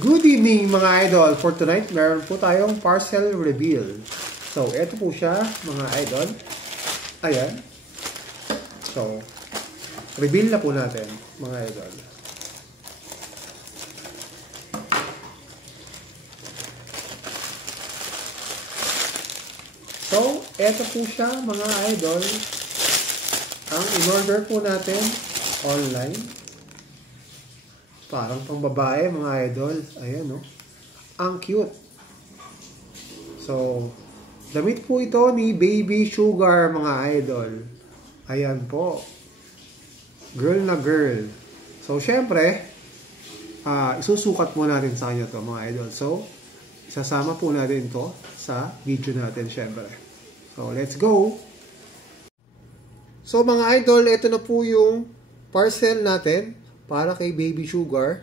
Good evening mga idol. For tonight, meron po tayong parcel reveal. So, eto po siya mga idol. Ayan. So, reveal na po natin mga idol. So, eto po siya mga idol. Ang in-order po natin online. Parang pang babae mga idol. Ayan, no? Ang cute. So, damit po ito ni Baby Sugar mga idol. Ayan po. Girl na girl. So, syempre, isusukat mo natin sa kanya to mga idol. So, isasama po natin to sa video natin syempre. So, let's go! So, mga idol, ito na po yung parcel natin para kay Baby Sugar.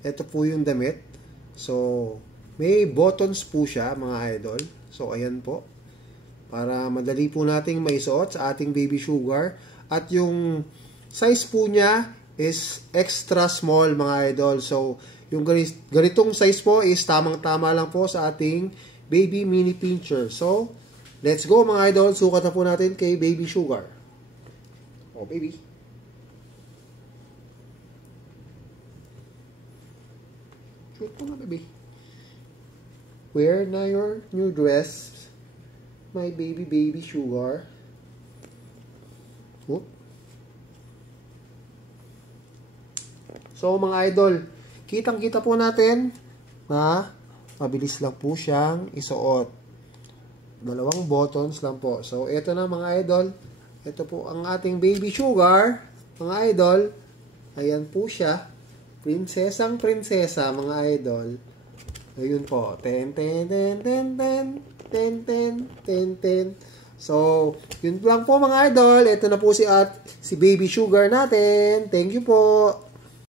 Ito po yung damit. So, may buttons po siya mga idol. So, ayan po. Para madali po nating maisuot sa ating Baby Sugar. At yung size po niya is extra small mga idol. So, yung ganitong size po is tamang-tama lang po sa ating Baby Mini Pincher. So, let's go mga idol. Sukat na po natin kay Baby Sugar. Oh, baby. Shoot mo na, baby. Wear na your new dress. My baby Sugar. Whoop. So, mga idol, kitang-kita po natin na mabilis lang po siyang isuot. Dalawang buttons lang po. So, ito na mga idol. Ito po ang ating Baby Sugar. Mga idol. Ayan po siya. Prinsesang prinsesa, mga idol. Ayun po. Ten, ten, ten, ten, ten. Ten, ten, ten, ten. So, yun lang po mga idol. Ito na po si Baby Sugar natin. Thank you po.